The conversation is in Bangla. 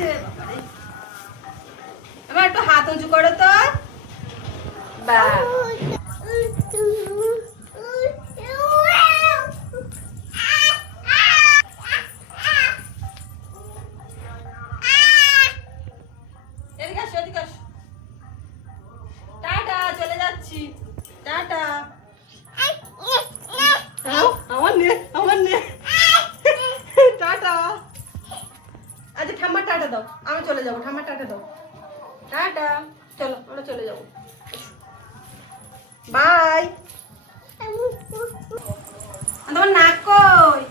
লাগছে এবার একটু হাত উঁচু করো তো বা এদিকে আসো এদিকে আসো টাটা চলে যাচ্ছি টাটা আমার নে টাটা আচ্ছা ঠাম্মার টাটা দাও আমি চলে যাবো ঠাম্মার টাটা দাও টাটা চলো আমরা চলে যাবো বাই তোমার নাক কই